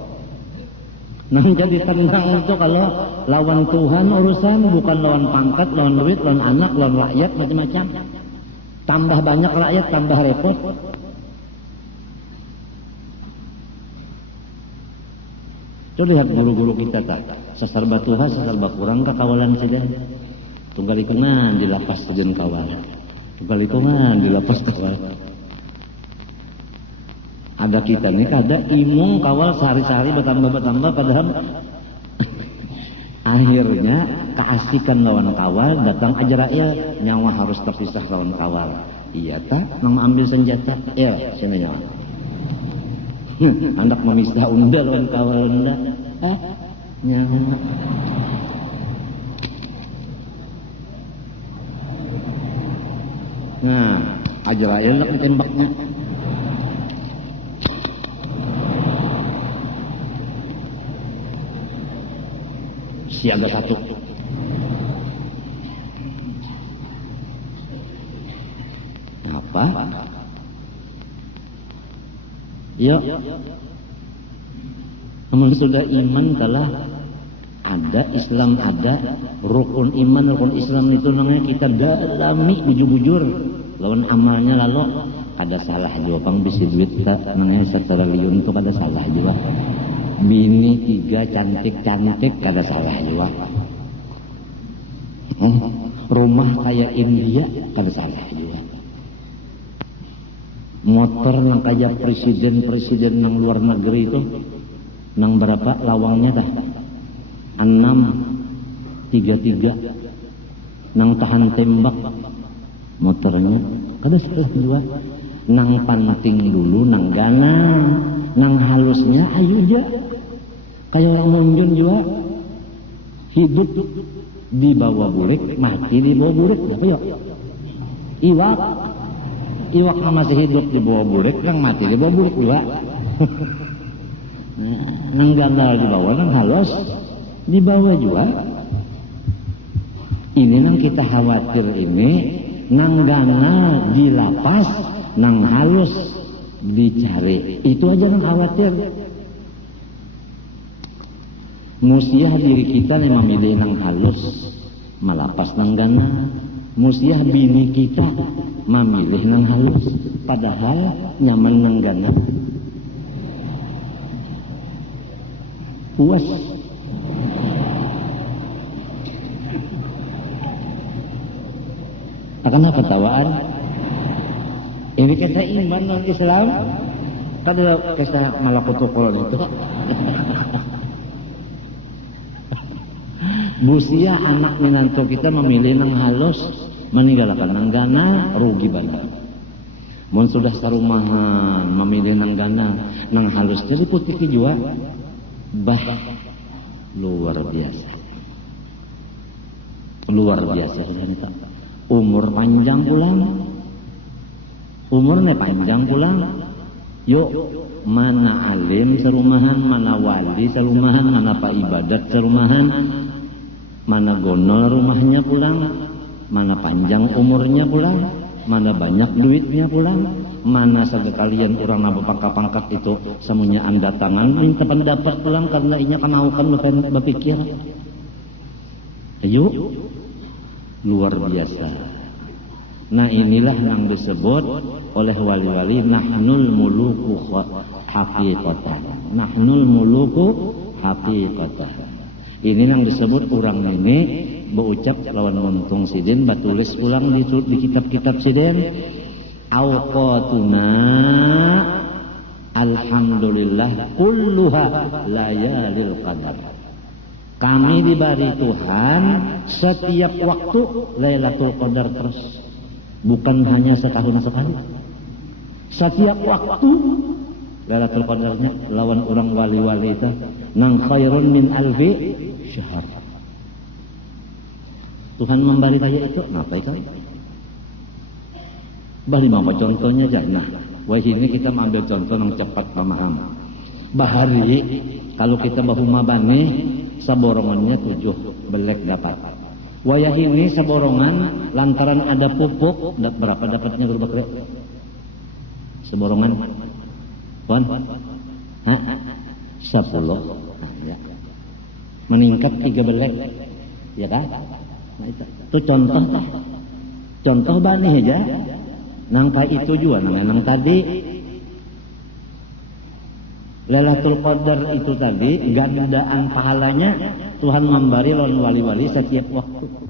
Nah jadi tenang itu kalau lawan Tuhan urusan bukan lawan pangkat, lawan duit, lawan anak, lawan rakyat macam-macam. Tambah banyak rakyat, tambah repot. Coba lihat guru-guru kita tak, sasarba Tuhan, sasarba kurang kekawalan saja. Tunggal ikungan di lapas sejen kawal, tunggal ikungan di lapas kawal. Ada kita nih kada imung kawal sehari-hari bertambah padahal akhirnya keasikan lawan kawal datang Ajrail nyawa harus terpisah lawan kawal. Iya tak nang ambil senjata ya sini nyawa. Hendak memisah unda lawan kawal unda nyawa. Nah Ajrail nak ditembaknya. Siaga 1. Apa? Ya. Namun sudah iman telah ada, Islam ada, rukun iman, rukun Islam itu namanya kita dalami bujur-bujur. Lawan amalnya lalu ada salah juga pang bisi duit kita namanya secara liun itu ada salah juga. Bini 3 cantik-cantik kada salah juga. Rumah kayak India kada salah juga. Motor yang kayak presiden yang luar negeri itu nang berapa lawangnya dah 633 nang tahan tembak motornya kada salah juga. Nang penting dulu nang gana nang halusnya ayo aja kayak orang munjun juga hidup di bawah burik mati di bawah burik apa ya iwak masih hidup di bawah burik nang mati di bawah burik juga. Nang gandal di bawah nang halus di bawah juga. Ini nang kita khawatir ini nang gana di lapas nang halus dicari itu aja nang khawatir. Musiah diri kita nih memilih nang halus malapas nang gana. Musiah bini kita memilih nang halus padahal nyaman nang gana. Puas. Akan apa tawaan? Ini kata iman non Islam. Kada kisah malakutul qolon itu. Busia anak minantu kita memilih nang halus, meninggalkan nang gana, rugi banget. Mun sudah sarumahan memilih nang gana, nang halus jadi putih jua, bah luar biasa. Luar biasa ternyata. Umur panjang pulang. Umurnya panjang pulang. Yuk, mana alim serumahan, mana wali serumahan, mana pak ibadat serumahan, mana gonol rumahnya pulang, mana panjang umurnya pulang, mana banyak duitnya pulang, mana sekalian orang nabo pangkat itu semuanya anda tangan minta pendapat pulang karena inya kamaukan bukan berpikir. Ayo, luar biasa. Nah inilah yang disebut oleh wali-wali nahnul muluku haqiqatan. Nahnul muluku haqiqatan. Ini yang disebut orang ini berucap lawan muntung sidin batulis ulang di kitab-kitab sidin. Awqatuna alhamdulillah kulluha layalil qadar. Kami diberi Tuhan setiap waktu Lailatul Qadar terus. Bukan hanya setahun sekali. Setiap waktu Lailatul Qadarnya lawan orang wali-wali itu nang khairun min alfi syahr. Tuhan memberi kaya itu, ngapa itu? Bali mau contohnya aja. Nah, wah ini kita ambil contoh yang cepat paham. Bahari kalau kita bahuma bani saborongannya 7 belek dapat. Wayah ini saborongan lantaran ada pupuk berapa dapatnya guru bakri? Saborongan. Wan? Hah? 10. Nah, ya. Meningkat 3 belek. Ya kan? Nah, itu contoh toh. Contoh bani aja. Nang pa itu juga nang tadi Lailatul Qadar itu tadi gandaan pahalanya Tuhan memberi lawan wali-wali setiap waktu.